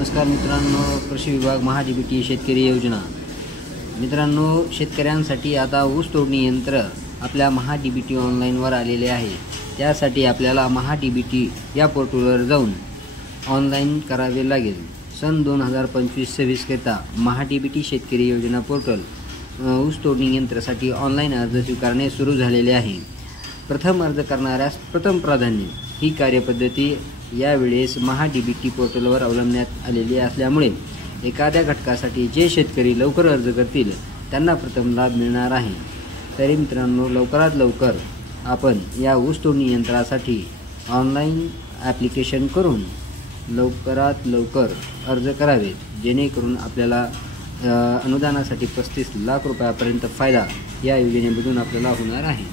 नमस्कार मित्रांनो, कृषी विभाग महा-डी-बी-टी शेतकरी योजना। मित्रांनो, शेतकऱ्यांसाठी आता ऊस तोडणी यंत्र आपल्या महा-डी-बी-टी ऑनलाईनवर आलेले आहे। त्यासाठी आपल्याला महा-डी-बी-टी या पोर्टलवर जाऊन ऑनलाईन करावे लागेल। सन 2025-26 करता महा-डी-बी-टी शेतकरी योजना पोर्टल ऊस तोडणी यंत्रासाठी ऑनलाईन अर्ज स्वीकारणे सुरू झालेले आहे। प्रथम अर्ज करणाऱ्यास प्रथम प्राधान्य ही कार्यपद्धती यावेळेस महा-डी-बी-टी पोर्टलवर अवलंबण्यात आलेली असल्यामुळे एखाद्या घटकासाठी जे शेतकरी लवकर अर्ज करतील त्यांना प्रथम लाभ मिळणार आहे। तरी मित्रांनो, लवकरात लवकर आपण या ऊस तोडणी यंत्रासाठी ऑनलाईन ॲप्लिकेशन करून लवकरात लवकर अर्ज करावेत, जेणेकरून आपल्याला अनुदानासाठी 35 लाख रुपयापर्यंत फायदा या योजनेमधून आपल्याला होणार आहे।